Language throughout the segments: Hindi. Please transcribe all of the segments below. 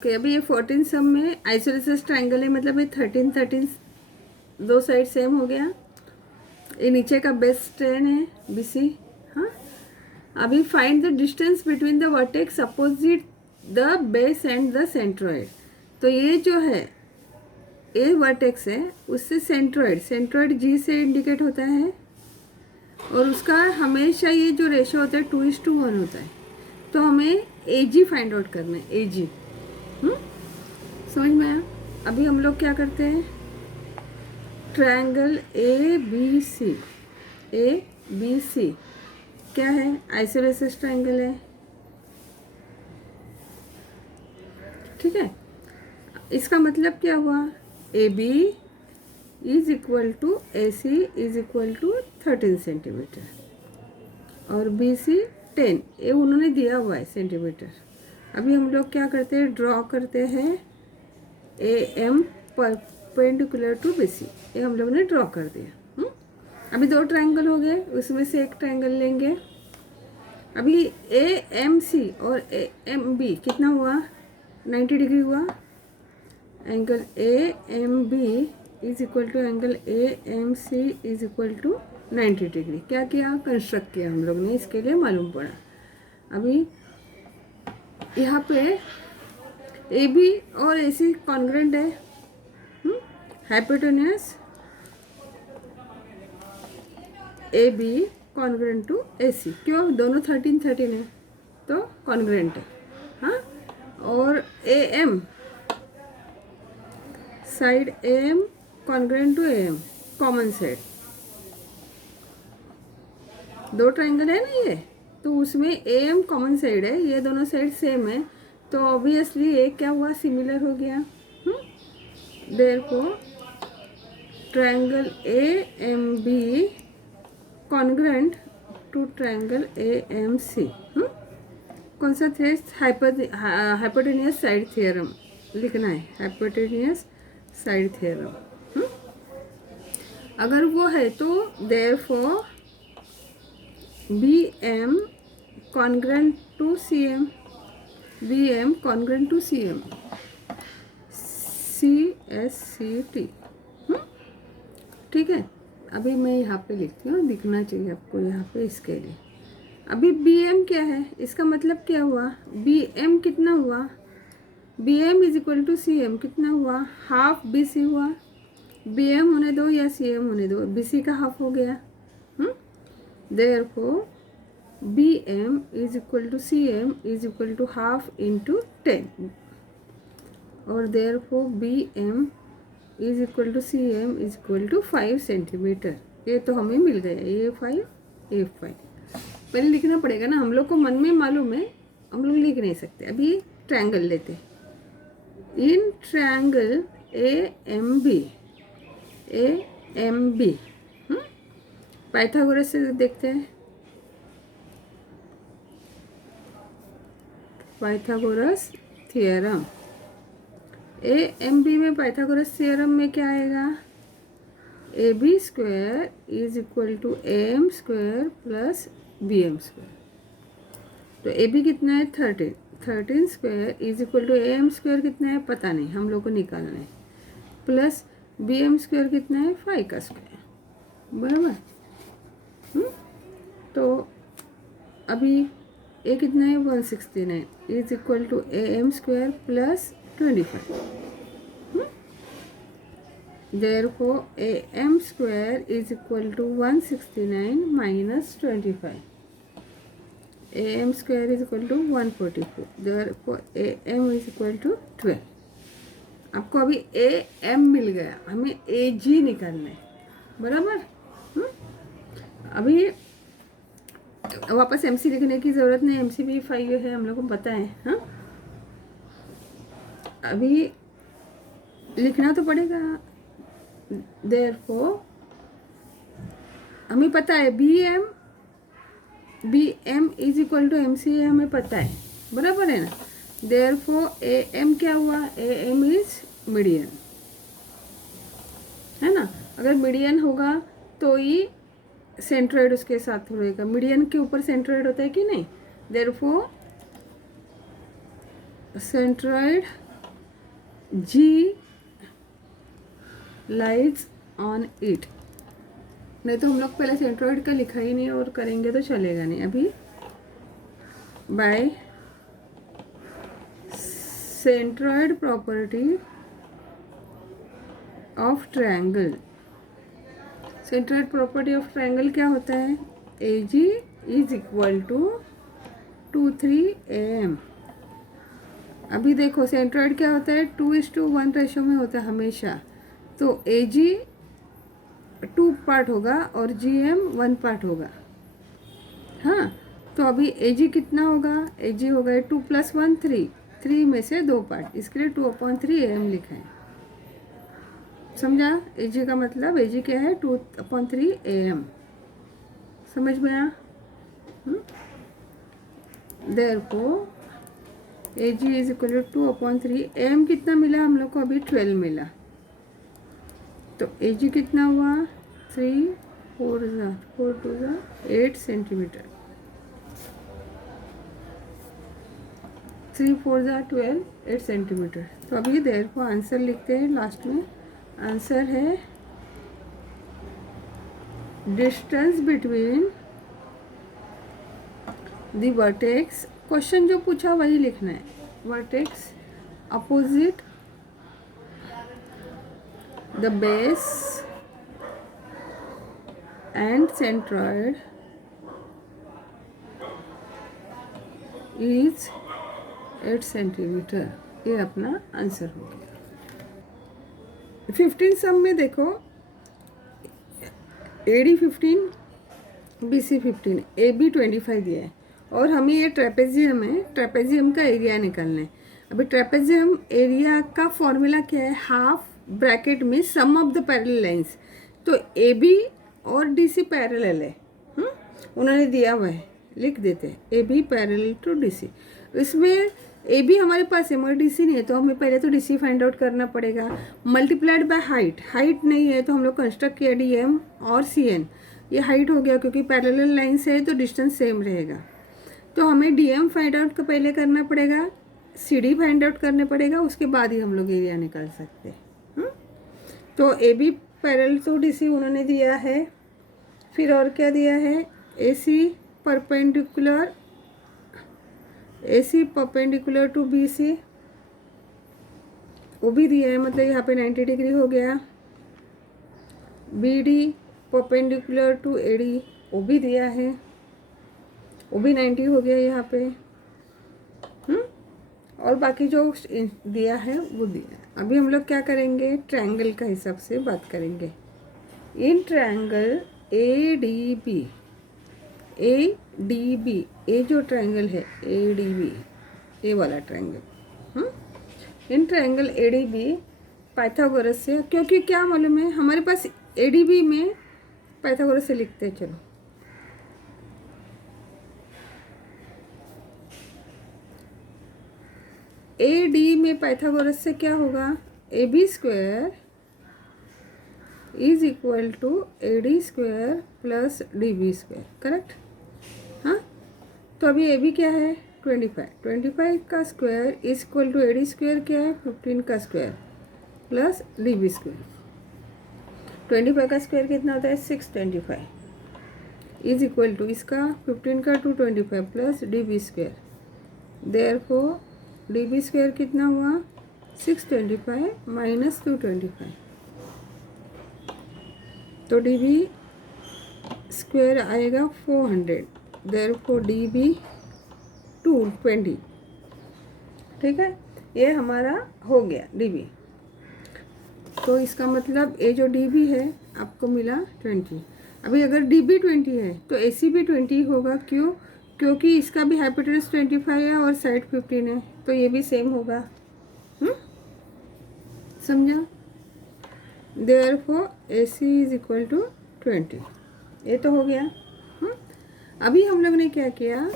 ओके अभी ये 14 सम में आइसोसेलेस ट्रायंगल है, मतलब ये 13 13 दो साइड सेम हो गया। ये नीचे का बेस 10 है BC। हाँ, अभी find the distance between the vertex opposite the base and the centroid. तो ये जो है ये वर्टेक्स है, उससे सेंट्रोइड G से इंडिकेट होता है और उसका हमेशा ये जो रेशो होता है 2:1 होता है। तो हमें AG फाइंड आउट करना है, AG। समझ में आया? अभी हम लोग क्या करते हैं, ट्रायंगल ABC क्या है, आइसोसेलेस ट्रायंगल है, ठीक है। इसका मतलब क्या हुआ, AB is equal to AC is equal to 13 centimetre और BC 10, ये उन्होंने दिया हुआ है सेंटीमीटर। अभी हम लोग क्या करते हैं, ड्रॉ करते हैं AM परपेंडिकुलर टू BC, ये हम लोग ने ड्रॉ कर दिया। अभी दो ट्रायंगल हो गए, उसमें से एक ट्रायंगल लेंगे। अभी AMC और AMB कितना हुआ, 90 डिग्री हुआ। Angle AMB is equal to angle AMC is equal to 90 degree. क्या किया, कंस्ट्रक्ट किया हम लोग ने, इसके लिए मालूम पड़ा। अभी यहाँ पे AB और AC कॉन्ग्रेंट है, hypotenuse AB congruent to AC। क्यों, दोनों 13 13 है तो कॉन्ग्रेंट है। हाँ, और AM side AM congruent to AM, common side. दो ट्रायंगल है ना ये, तो उसमें AM कॉमन साइड है, ये दोनों साइड सेम है, तो ऑब्वियसली ये क्या हुआ, सिमिलर हो गया। Therefore triangle AMB congruent to triangle AMC। कौन सा थे, हाइपोटेनियस साइड थ्योरम लिखना है, हाइपोटेनियस साइड थ्योरम। अगर वो है तो therefore BM congruent to CM, BM congruent to CM, CSCT। ठीक है। अभी मैं यहाँ पे लिखती हूँ, दिखना चाहिए आपको यहाँ पे, इसके लिए। अभी BM क्या है, इसका मतलब क्या हुआ, BM कितना हुआ, BM is equal to CM कितना हुआ, हाफ BC हुआ। BM होने दो या CM होने दो, BC का हाफ हो गया। Therefore BM is equal to CM is equal to half into 10, और therefore BM is equal to CM is equal to 5 centimetre. ये तो हमें मिल गया, ये 5 ये 5। पहले लिखना पड़ेगा ना, हम लोग को मन में मालूम है, हम लोग लिख नहीं सकते। अभी ट्रायंगल लेते हैं, इन ट्रायंगल AMB पाइथागोरस से देखते हैं, पाइथागोरस थ्योरम। AMB में पाइथागोरस थ्योरम में क्या आएगा, AB square is equal to AM square plus BM square. तो AB कितना है, 13 square is equal to AM square कितना है, पता नहीं, हम लोग को निकालना है, प्लस BM स्क्वायर कितना है, 5 का स्क्वायर, बराबर। तो अभी ये कितना है, 169 is equal to AM square plus 25। Therefore AM square is equal to 169 minus 25. AM square is equal to 144. Therefore AM is equal to 12. आपको अभी AM मिल गया, हमें AG निकालना है, बराबर। अभी वापस MC लिखने की ज़रूरत नहीं, MC भी 5 है, हम लोग को पता है। हाँ, अभी लिखना तो पड़ेगा। Therefore हमें पता है BM is equal to MC है, हमें पता है, बराबर है ना। Therefore AM क्या हुआ, AM इज मीडियन, है ना। अगर मीडियन होगा तो ही सेंट्रोइड उसके साथ रहेगा, मीडियन के ऊपर सेंट्रोइड होता है कि नहीं। Therefore centroid G lights on it. नहीं तो हम लोग पहले सेंट्रॉइड का लिखा ही नहीं और करेंगे तो चलेगा नहीं। अभी by centroid property of triangle. Centroid property of triangle क्या होता है? A G is equal to 2, 3 AM। अभी देखो सेंट्रॉइड क्या होता है? 2:1 रेशो में होता है हमेशा। तो ए जी 2 पार्ट होगा और जी एम 1 पार्ट होगा। हाँ, तो अभी ए जी कितना होगा? ए जी होगा 2 + 1 3, 3 में से 2 पार्ट, इसके लिए 2/3 AM लिखा है। समझा? ए जी का मतलब, ए जी क्या है? 2/3 AM। समझ में आया? Therefore A G is equal to 2/3। AM कितना मिला हम लोग को? अभी 12 मिला। तो ए जी कितना हुआ? 3 4 2 8 सेंटीमीटर। 3 4 12 8 सेंटीमीटर। तो अभी देयरफॉर आंसर लिखते हैं लास्ट में। आंसर है distance between the vertex. Question जो पूछा वही लिखना है। Vertex opposite the base and centroid is 8 centimetre. ये अपना आंसर हो गया। 15 सम में देखो, AD 15, BC 15, AB 25 दिया है और हमें ये ट्रेपेजियम है। ट्रेपेजियम का एरिया निकालना है। अभी ट्रेपेजियम एरिया का फॉर्मूला क्या है? हाफ ब्रैकेट में सम ऑफ द पैरेलल लाइंस। तो AB और DC पैरेलल है। उन्होंने दिया हुआ है, लिख देते हैं AB पैरेलल टू DC। इसमें AB हमारे पास है मगर DC नहीं है, तो हमें पहले तो DC फाइंड आउट करना पड़ेगा। मल्टीप्लाइड बाय हाइट, हाइट नहीं है तो हम लोग कंस्ट्रक्ट किया DM और CN। ये हाइट हो गया क्योंकि पैरेलल लाइन से है तो डिस्टेंस सेम रहेगा। तो हमें DM फाइंड आउट का पहले करना पड़ेगा, CD फाइंड आउट करने पड़ेगा, उसके बाद ही हम लोग एरिया निकाल सकते हैं। तो AB पैरेलल टू DC उन्होंने दिया है। फिर और क्या दिया है? AC परपेंडिकुलर टू BC वो भी दिया है, मतलब यहाँ पे 90 डिग्री हो गया। BD परपेंडिकुलर टू AD वो भी दिया है, वो भी 90 हो गया यहाँ पे। और बाकी जो दिया है वो दिया है। अभी हम लोग क्या करेंगे? ट्रायंगल का हिसाब से बात करेंगे। इन ट्रायंगल ADB, ये जो ट्रायंगल है ADB, ये वाला triangle, in triangle ADB Pythagoras से, क्योंकि क्या मालूम है हमारे पास ADB में पाइथागोरस से लिखते हैं। चलो AD में पाइथागोरस से क्या होगा? AB square is equal to AD square plus DB square. Correct? हाँ, तो अभी AB क्या है? 25 का square is equal to AD square क्या है? 15 का स्क्वायर प्लस DB स्क्वायर। 25 का स्क्वायर कितना होता है? 625 इज इक्वल टू इसका 15 का 225 plus DB square. Therefore DB square कितना हुआ? 625 माइनस 225, तो DB स्क्वायर आएगा 400। Therefore DB 220। ठीक है, ये हमारा हो गया DB। तो इसका मतलब ये जो DB है आपको मिला 20। अभी अगर DB 20 है तो AC भी 20 होगा। क्यों? क्योंकि इसका भी हाइपोटेनस 25 है और साइड 15 है, तो ये भी सेम होगा। समझा? Therefore AC is equal to 20। ये तो हो गया। अभी हम लोग ने क्या किया?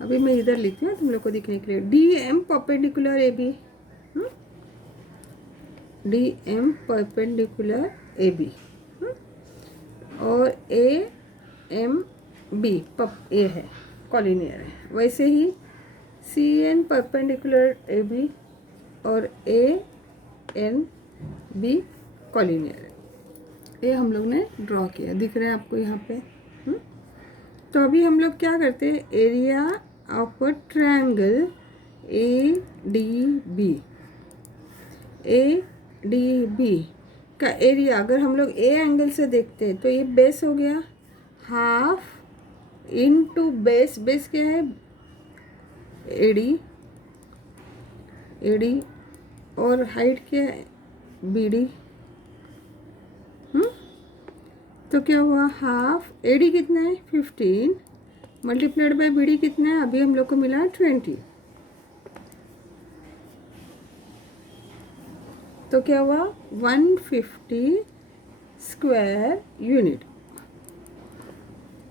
अभी मैं इधर लिखती हूँ तुम लोग को दिखने के लिए। DM perpendicular AB, DM perpendicular AB और AMB ए है, कॉलिनियर है। वैसे ही CN परपेंडिकुलर AB और ए एन बी कॉलिनियर। ये हम लोग ने ड्रॉ किया, दिख रहा है आपको यहाँ पे। तो अभी हम लोग क्या करते हैं, area of a triangle A D B का एरिया अगर हम लोग ए एंगल से देखते हैं तो ये बेस हो गया, हाफ इनटू बेस, बेस क्या है एडी, और हाइट क्या है बीडी। तो क्या हुआ, हाफ एडी कितना है 15 मल्टीप्लाइड बाय बीडी कितना है, अभी हम लोग को मिला 20। तो क्या हुआ 150 स्क्वायर यूनिट,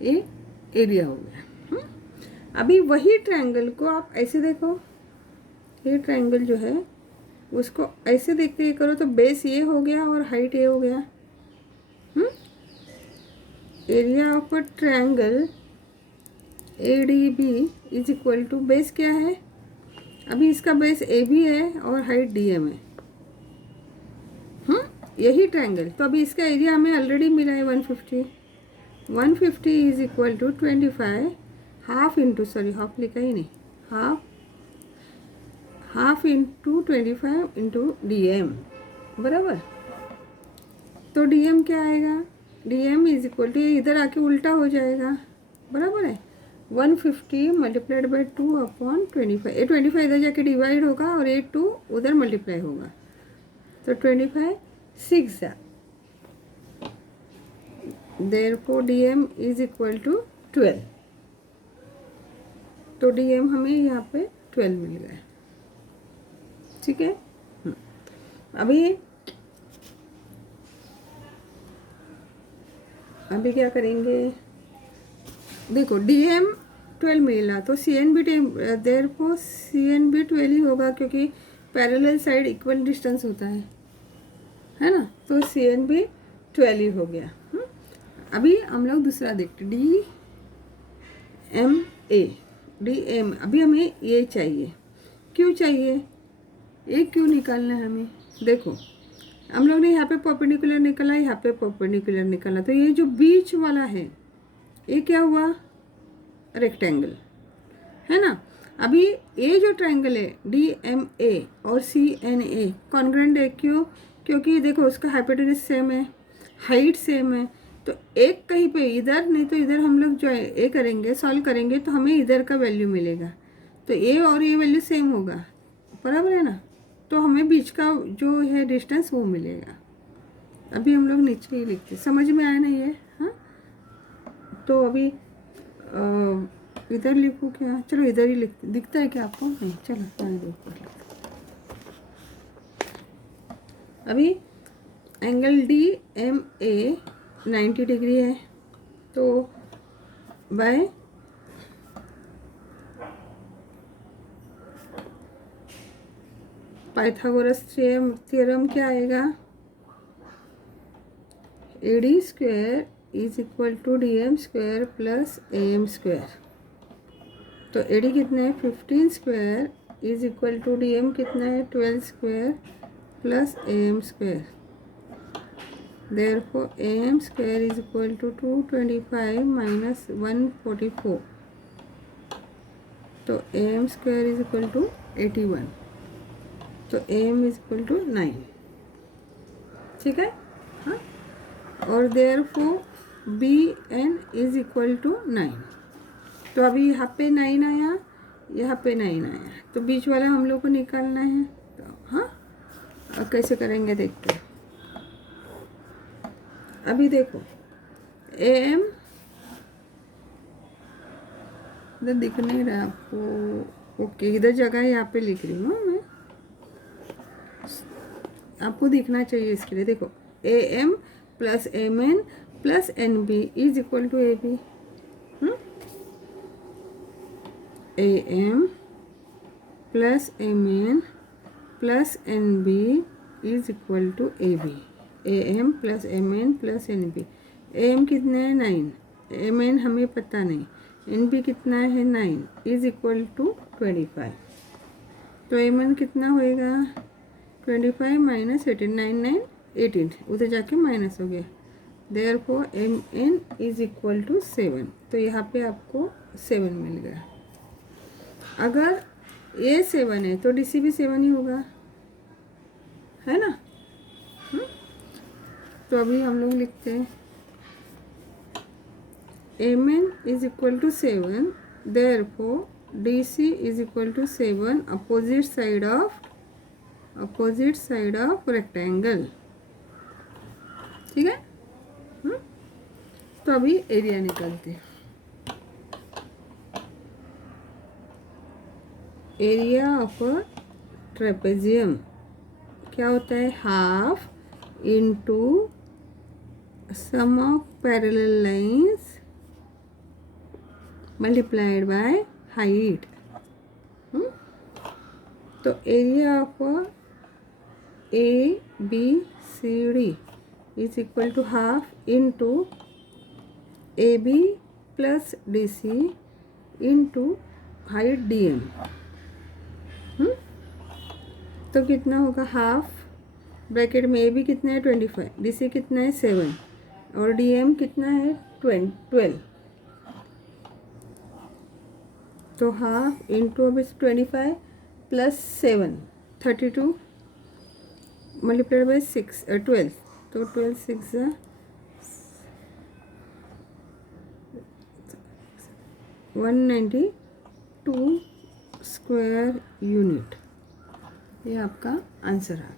ये एरिया हो गया। अभी वही ट्रायंगल को आप ऐसे देखो, ये ट्रायंगल जो है उसको ऐसे देखते करो तो बेस ये हो गया और हाइट ये हो गया। Area of a triangle A D B is equal to, base क्या है अभी इसका, बेस ए बी है और हाइट डी एम है। यही ट्रायंगल, तो अभी इसका एरिया हमें ऑलरेडी मिला है 150। 150 is equal to 25 half into, sorry half लिखा ही नहीं, half into 25 into D M बराबर। तो डी एम क्या आएगा, D M is equal to, ये इधर आके उल्टा हो जाएगा बराबर है, 150 मल्टीप्लाइड बाई 2/25। ये 25 इधर जाके डिवाइड होगा और ये 2 उधर मल्टीप्लाई होगा, तो 25 6 जा, therefore D M is equal to 12। तो डी एम हमें यहाँ पे 12 मिल गया, ठीक है। अभी क्या करेंगे, देखो डी एम 12 मिला तो C N B therefore C N B 12 ही होगा, क्योंकि पैरेलल साइड इक्वल डिस्टेंस होता है ना, तो सी एन बी 12 ही हो गया। अभी हम लोग दूसरा देखते, डी एम, अभी हमें ये चाहिए, क्यों चाहिए, ये क्यों निकालना है हमें, देखो हम लोग ने यहाँ पे परपेंडिकुलर निकाला, यहाँ पे परपेंडिकुलर निकाला, तो ये जो बीच वाला है ये क्या हुआ, रेक्टेंगल है ना। अभी ये जो ट्रायंगल है डी एम ए और सी एन ए कॉन्ग्रेंट है, क्यों, क्योंकि देखो उसका हाइपोटेनस सेम है, हाइट सेम है, तो एक कहीं पे इधर नहीं तो इधर हम लोग जो ए करेंगे सॉल्व करेंगे तो हमें इधर का वैल्यू मिलेगा, तो ए और ये वैल्यू सेम होगा बराबर है ना, तो हमें बीच का जो है डिस्टेंस वो मिलेगा। अभी हम लोग नीचे ही लिखते, समझ में आया नहीं है, हाँ। तो अभी इधर लिखूँ क्या, चलो इधर ही लिखते, दिखता है क्या आपको, नहीं चलो आने दो। अभी angle D M A 90 degree है, तो बाय पाइथागोरस थ्योरम क्या आएगा, A D square is equal to D M square plus A M square. तो ए डी कितना है 15 square is equal to D M कितना है 12 square plus A M square, therefore A M square is equal to 225 minus 144, तो A M square is equal to 81, तो A M is equal to 9, ठीक है, हाँ। और therefore B N is equal to 9, तो अभी यहाँ पे 9 आया, यहाँ पे 9 आया, तो बीच वाला हम लोग को निकालना है, तो हाँ अब कैसे करेंगे देखते हैं। अभी देखो ए एम इधर दिख नहीं रहा आपको, ओके इधर जगह यहाँ पे लिख रही हूँ मैं, आपको दिखना चाहिए इसके लिए, देखो A M plus M N plus N B is equal to A B, A M plus M N plus N B is equal to A B, A M plus M N plus N B, A M कितना है 9, एम एन हमें पता नहीं, एन बी कितना है 9 इज इक्वल टू 25। तो m1 कितना होएगा 25 माइनस 18 9 9 18 उधर जाके माइनस हो गया therefore mn is equal to 7। तो यहाँ पे आपको 7 मिल गया। अगर a 7 है तो DC भी 7 ही होगा, है ना। तो अभी हम लोग लिखते हैं mn is equal to 7 therefore DC is equal to 7 opposite side of rectangle. ठीक है। तो अभी एरिया निकालते हैं। एरिया ऑफ अ ट्रेपेजियम क्या होता है half into sum of parallel lines multiplied by height. तो area of ABCD is equal to half into AB plus DC into height DM। तो कितना होगा हाफ ब्रैकेट में AB कितना है 25, DC कितना है 7 और DM कितना है 12। तो हाफ इंटू अब 25 प्लस 7 32 मल्टीप्लाइड बाई 6 12। तो 12 6 192 स्क्वायर यूनिट। ये आपका आंसर है।